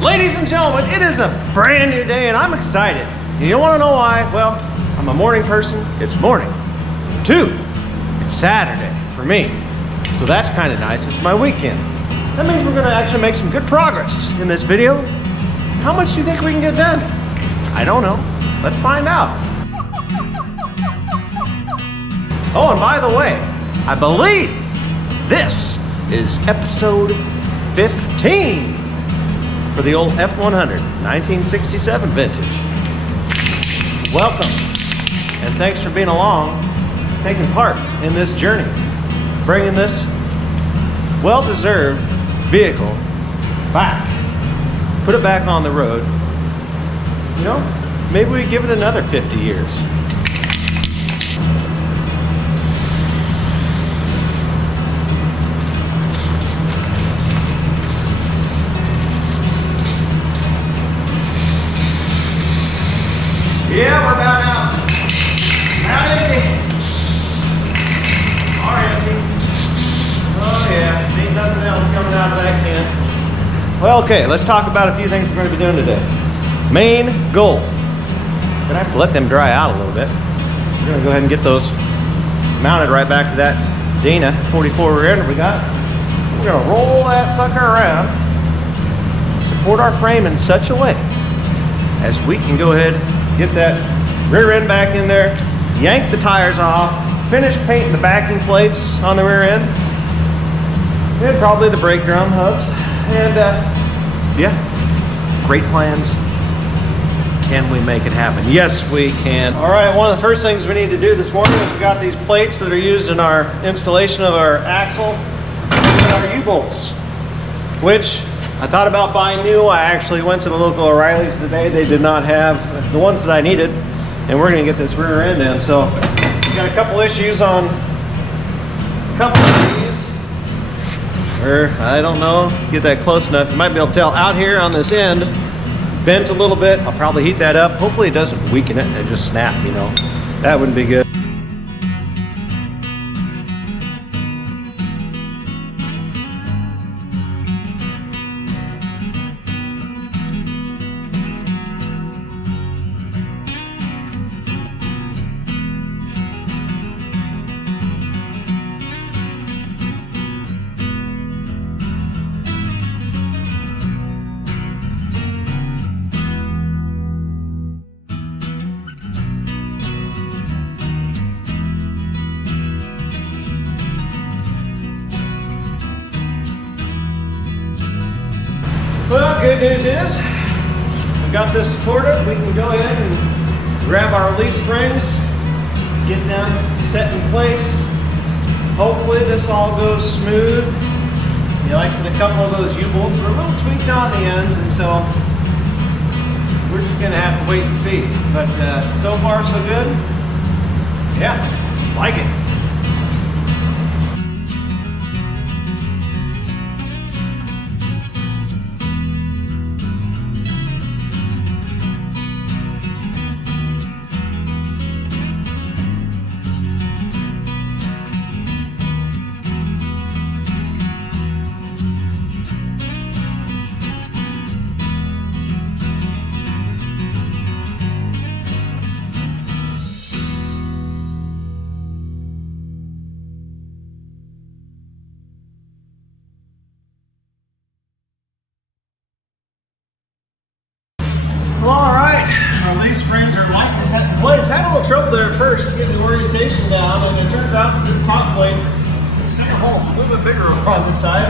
Ladies and gentlemen, it is a brand new day and I'm excited. And you want to know why? Well, I'm a morning person. It's morning. 2, it's Saturday for me. So that's kind of nice. It's my weekend. That means we're going to actually make some good progress in this video. How much do you think we can get done? I don't know. Let's find out. Oh, and by the way, I believe this is episode 15 for the old F100, 1967 vintage. Welcome, and thanks for being along, taking part in this journey, bringing this well-deserved vehicle back, put it back on the road. You know, maybe we give it another 50 years. Yeah, we're about out. Out empty. Are empty. Oh yeah, ain't nothing else coming out of that can. Well, okay, let's talk about a few things we're going to be doing today. Main goal. Gonna have to let them dry out a little bit. We're gonna go ahead and get those mounted right back to that Dana 44 rear end we got. We're gonna roll that sucker around, support our frame in such a way as we can go ahead, get that rear end back in there, yank the tires off, finish painting the backing plates on the rear end, and probably the brake drum hubs. And yeah, great plans. Can we make it happen? Yes, we can. All right, one of the first things we need to do this morning is we got these plates that are used in our installation of our axle and our U-bolts, which I thought about buying new. I actually went to the local O'Reilly's today. They did not have the ones that I needed, and we're gonna get this rear end in. So we got a couple issues on a couple of these. Or, I don't know, get that close enough. You might be able to tell out here on this end, bent a little bit. I'll probably heat that up. Hopefully it doesn't weaken it and just snap, you know. That wouldn't be good. Well, good news is we got this supported. We can go ahead and grab our release springs, get them set in place. Hopefully this all goes smooth. You know, like I said, a couple of those U-bolts were a little tweaked on the ends, and so we're just gonna have to wait and see. But so far so good. Yeah, like it. All right, so these springs are light. It's had a little trouble there at first to get the orientation down, and it turns out that this top plate, the center hole's a little bit bigger on this side.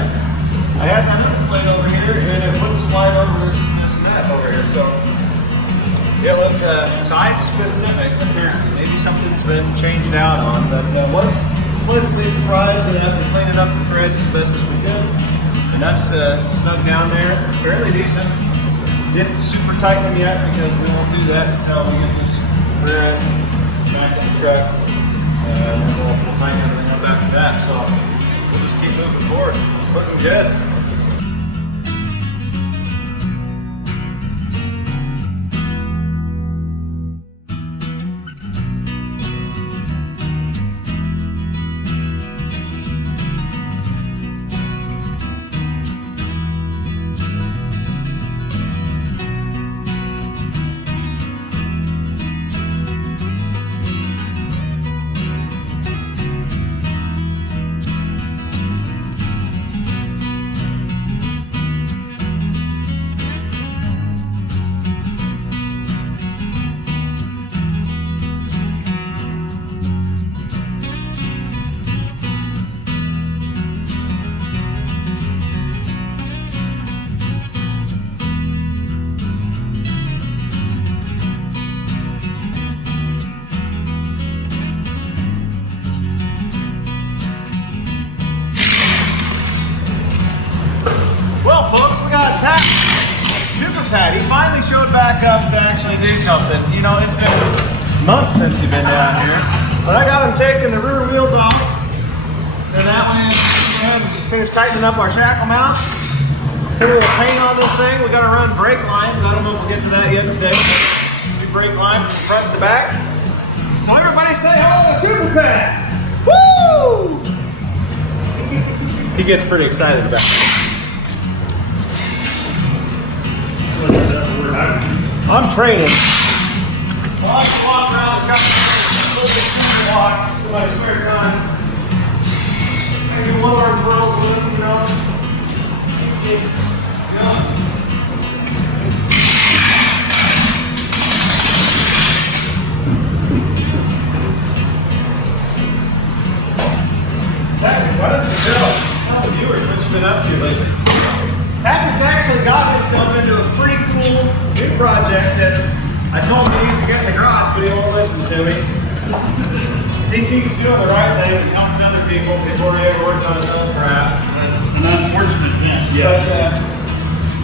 I had that other plate over here, and it wouldn't slide over this net over here. So yeah, let's side specific. Apparently, maybe something's been changed out on, but was pleasantly surprised that after cleaning up the threads as best as we could, and that's snug down there, fairly decent. Didn't super tighten them yet because we won't do that until we get this rear end back in the truck, and then we'll tighten everything up after that. So we'll just keep moving forward. Quick and good. got Pat, Super Pat. He finally showed back up to actually do something. You know, it's been months since he's been down here. But I got him taking the rear wheels off. And that one is, finish tightening up our shackle mounts. Put a little paint on this thing. We got to run brake lines. I don't know if we'll get to that yet today. We brake line from the front to the back. So everybody say hello to Super Pat. Woo! He gets pretty excited about it. I'm training. Well, I like to walk around the country, little bit of walks in my spare time. Maybe one arm twirls with him, you know. Patrick, why don't you tell the viewers what you've been up to lately? Patrick actually got himself into a pretty cool new project that I told him he needs to get in the garage, but he won't listen to me. He keeps doing the right thing and helps other people before he ever works on his own crap. That's an unfortunate hint. Yes. But,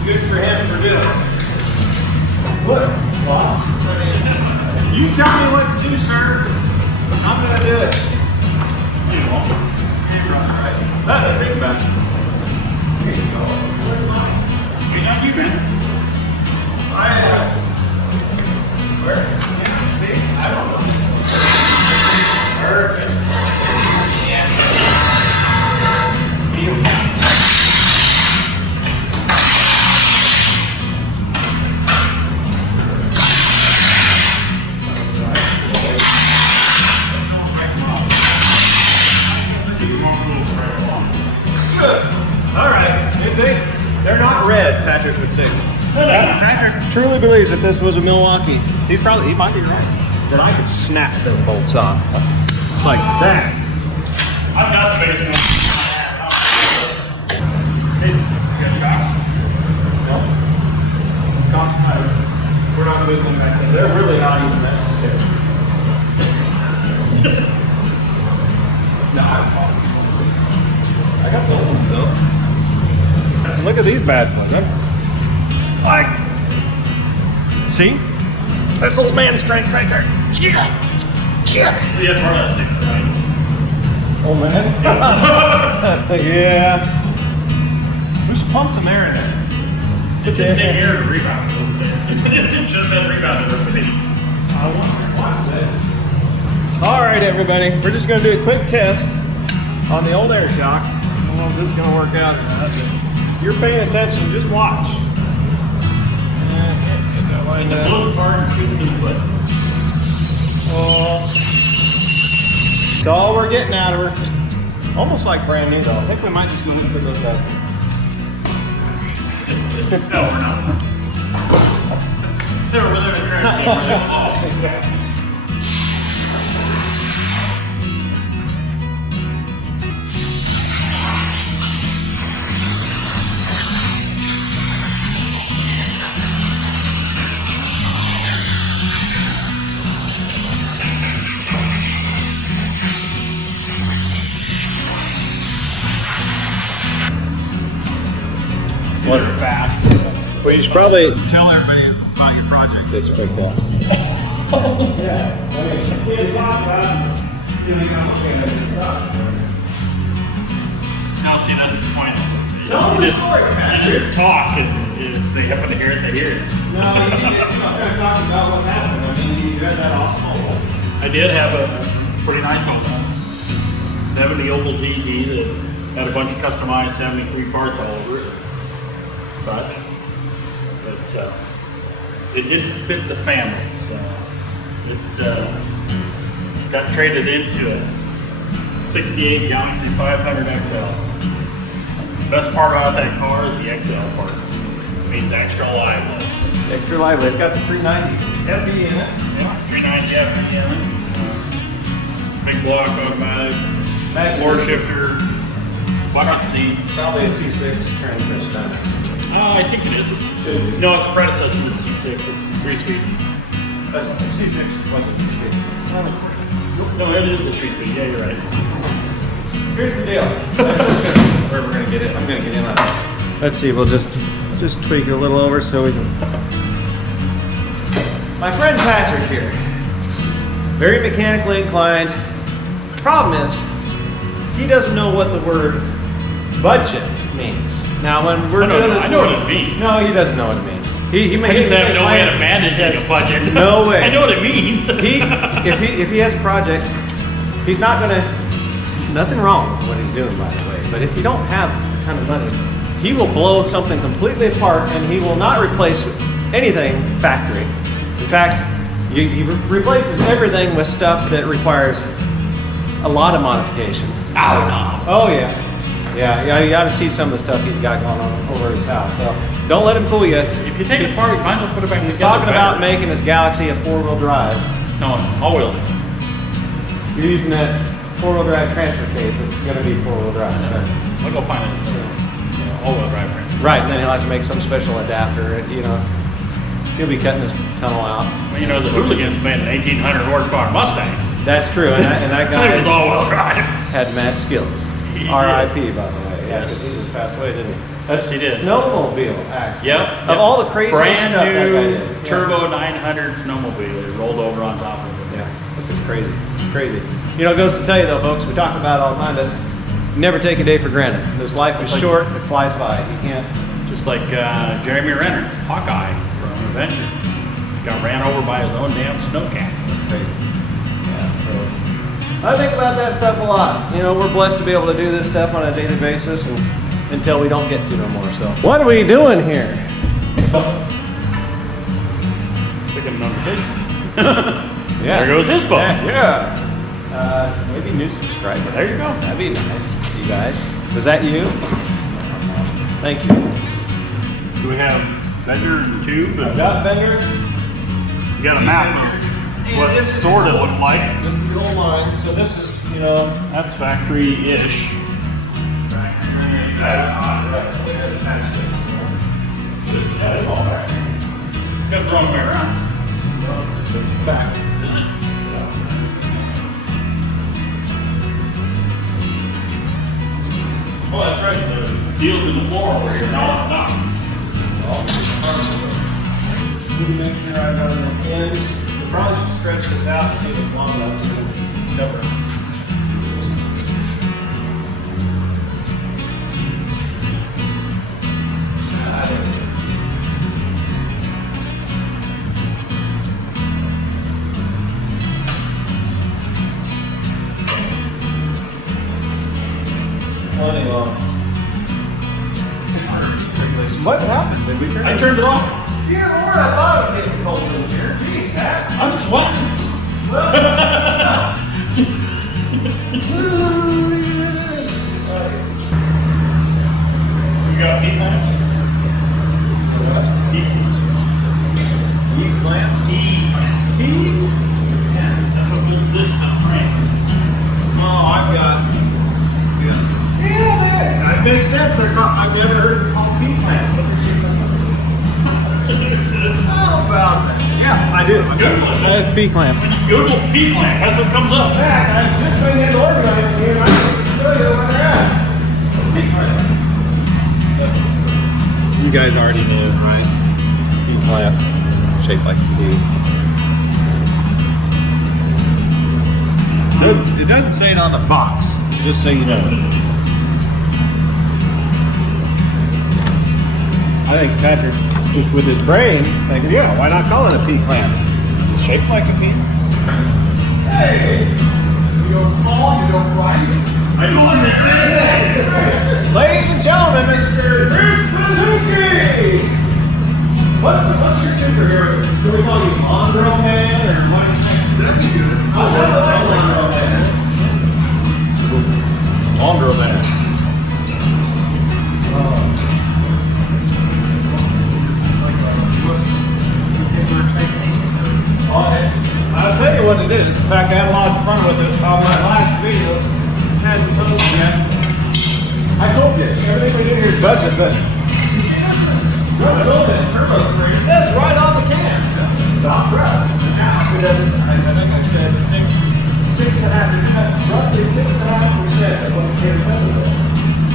good for him for doing it. Look, boss. You tell me what to do, sir. I'm going to do it. You won't. You're right. Nothing to think about. Here you go. Where's mine? You're not you, man. Where? Yeah, see? I don't know. Perfect. Yeah. All right, you see? They're not red, Patrick would say. Patrick truly believes if this was a Milwaukee, he might be right, that I could snap those bolts off. It's like that. I'm not the biggest man. Hey, you got shocks? No. We're not moving them back there. They're really not even necessary. No, I got the ones though. Look at these bad boys. Like, see? That's old man strength right there. Yeah. We had part of that thing, right? Old man? Yeah. We should pump some air in there. It didn't take air to rebound. It should have been rebounded over me. I wonder what's this. All right, everybody. We're just going to do a quick test on the old air shock. I don't know if this is going to work out or not, but if you're paying attention, just watch. When the blows apart and shoots him in the foot. Oh. That's all we're getting out of her. Almost like brand new though. I think we might just go ahead and put those back. No, we're not. They were really trying to get rid of Was it fast? Well, you should probably tell everybody about your project that's quick off. Yeah. I mean, we had talked about doing Now, see, that's the point. Tell them the story, man. You just talk, and if they happen to hear it, they hear it. No, you're going to talk about what happened. I mean, you had that awesome hole. I did have a pretty nice hole. 70 oval GT that had a bunch of customized 73 parts all over it. But it didn't fit the family, so it got traded into a 68 Galaxy 500 XL. The best part about that car is the XL part. It means extra lively. Extra lively. It's got the 390 FE in it. Yeah, 390 FE in it. Big block automatic, floor shifter, bucket seats. Probably a C6 transmission. I think it is. No, it's a predecessor to the C6. It's 3-speed. That's C6 wasn't 3-speed. No, it is a 3-speed. Yeah, you're right. Here's the deal. Where we're gonna get it. I'm gonna get in on it. Let's see. We'll just just tweak it a little over so we can. My friend Patrick here, very mechanically inclined. Problem is, he doesn't know what the word budget means. Now, when we're doing this, I know what it means. No, he doesn't know what it means. He doesn't have no way to manage a budget. No way. I know what it means. If he has a project, he's not gonna. Nothing wrong with what he's doing, by the way. But if you don't have a ton of money, he will blow something completely apart, and he will not replace anything factory. In fact, he replaces everything with stuff that requires a lot of modification. Oh no. Oh yeah. Yeah, you got to see some of the stuff he's got going on over at his house. So don't let him fool you. If you take it apart, you might as well put it back together. He's talking about making his Galaxy a 4-wheel drive. No, all-wheel. You're using that 4-wheel drive transfer case. It's going to be 4-wheel drive. I'll go find it. All-wheel drive. Right, and then he'll have to make some special adapter. You know, he'll be cutting his tunnel out. Well, you know, the Hooligans made an 1800 horsepower Mustang. That's true, and that guy It was all-wheel drive. had mad skills. He R.I.P. by the way. Yeah, Yes. 'cause he just passed away, didn't he? Yes, he did. Snowmobile accident. Yep. Of all the crazy Brand stuff that guy new did. Yeah. turbo 900 snowmobile. It rolled over on top of it. Yeah, this is crazy. It's crazy. You know, it goes to tell you though, folks, we talk about it all the time, that never take a day for granted. This life is short, it flies by. You can't. Just like Jeremy Renner, Hawkeye from Avengers. Got ran over by his own damn snowcat. That's crazy. Yeah, so I think about that stuff a lot. You know, we're blessed to be able to do this stuff on a daily basis and until we don't get to no more. So what are we doing here? Picking notifications. Yeah. There goes his phone. Yeah. Maybe new subscriber. There you go. That'd be nice, you guys. Was that you? Thank you. Do we have Bender and Tube? I've got Bender. You got a map of what this is sort of old. look like. This is the old line, so this is, you know, That's factory-ish. Got the wrong way around. back. Oh, that's right. The deal's in the floor over here. No, it's not. Need to make sure I've got enough ends. We probably should stretch this out and see if it's long enough to cover it. Plenty long. What happened? Did we turn I turned it off. Dear Lord, I thought it was getting cold in here. Jeez, Pat. I'm sweating. You got heat lamps? Heat lamps? Heat? Yeah, that's what builds this stuff, right? Oh, I've got. Yes. Yeah, that makes sense. They're not, I've never heard them called peat plants. How about that? Yeah, I do. Google it. That's peat clamp. When you Google peat lamp, that's what comes up. I'm just trying to get organized here. I can show you where they're at. Peat clamp. You guys already knew, right? Peat clamp, shaped like a pea. It doesn't say it on the box, just so you know. I think Patrick, just with his brain, thinking, yeah, why not call it a pea clamp? It's shaped like a pea. Hey! You go tall, you go right. I don't understand. Ladies and gentlemen, Mr. Bruce Brzezinski! What's your superhero? Do we call you Mongrel Man or what? That'd be good. Mongrel Man. Mongrel Man. I'll tell you what it is. In fact, I had a lot of fun with it on my last video. Hadn't posted yet. I told you, everything we do here is budget, but it says right on the can. Stop right. Now, it does, I think I said 6.5%. That's roughly 6.5% of what the can says.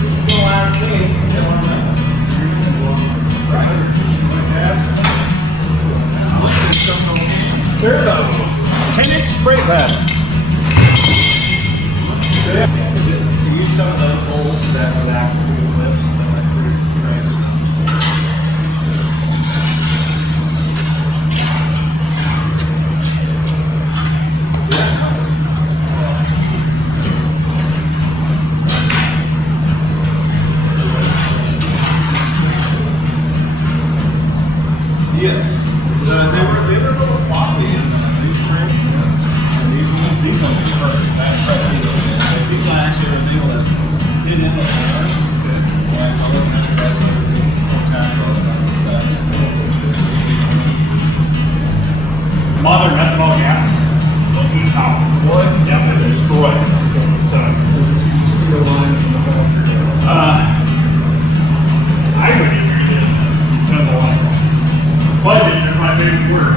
This is the last thing. Right. Sure does. 10-inch brake pad. You use some of those holes that would actually do clips. Yes. They were a little sloppy in these frames. And these ones first. That's right. These I actually was able to get in the car. Well, I told them that's the best way to do it. Modern methanol gases will heat out. What? Yeah, they destroy the sun. So just use steel line from the factory. I would agree with methanol. Budget is my favorite word.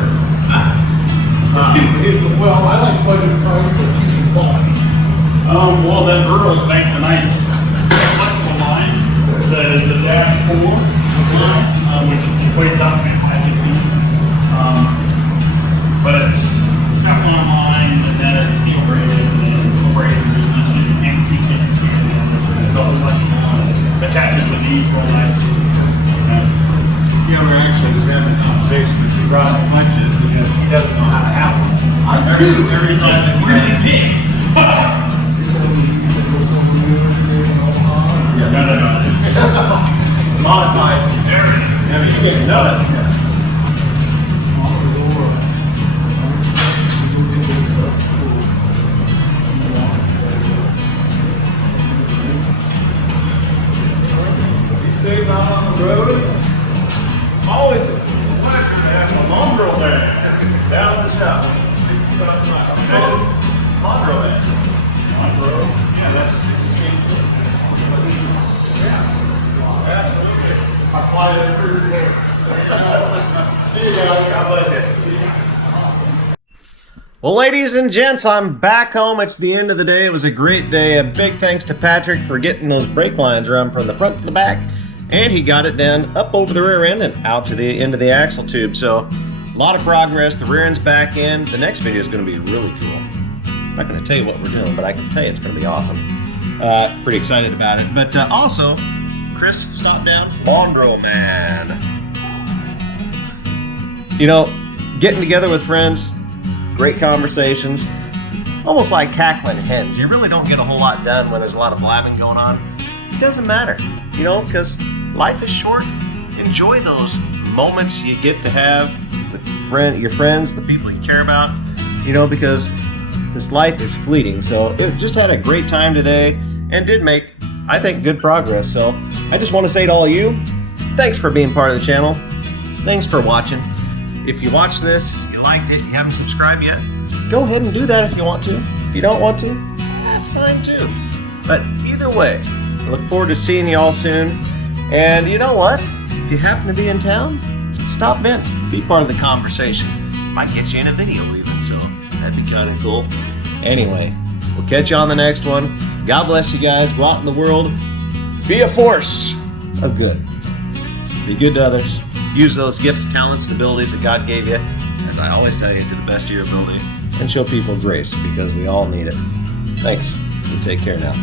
Well, I like budget price for a piece of quality. Well, then Burroughs makes a nice flexible line that is a dash 4, which equates out to magic feet. But it's Teflon line, and then it's steel braided, and then braided resistance. You can't keep it. It goes like attaches the knee real nice. You know, we're actually just having a conversation because he brought up punches because he doesn't know how to have one. Every time. Where is he? Monetize everything. I mean, you get nothing. Be safe out on the road. Always a pleasure to have a lawn girl down in the shop. Lawn girl man. Lawn girl. Yeah, that's absolutely. I fly it every day. See you guys. God bless you. Well, ladies and gents, I'm back home. It's the end of the day. It was a great day. A big thanks to Patrick for getting those brake lines around from the front to the back. And he got it down up over the rear end and out to the end of the axle tube. So a lot of progress. The rear end's back in. The next video is going to be really cool. I'm not going to tell you what we're doing, but I can tell you it's going to be awesome. Pretty excited about it. But also, Chris stopped down. Lawn Grow Man. You know, getting together with friends, great conversations, almost like cackling hens. You really don't get a whole lot done when there's a lot of blabbing going on. It doesn't matter, you know, because life is short. Enjoy those moments you get to have with your friends, the people you care about, you know, because this life is fleeting. So it just had a great time today and did make, I think, good progress. So I just want to say to all of you, thanks for being part of the channel. Thanks for watching. If you watched this, you liked it, you haven't subscribed yet, go ahead and do that if you want to. If you don't want to, that's fine too. But either way, I look forward to seeing you all soon. And you know what? If you happen to be in town, stop in. Be part of the conversation. Might get you in a video even, so that'd be kind of cool. Anyway, we'll catch you on the next one. God bless you guys. Go out in the world. Be a force of good. Be good to others. Use those gifts, talents, and abilities that God gave you, as I always tell you, to the best of your ability. And show people grace, because we all need it. Thanks, and take care now.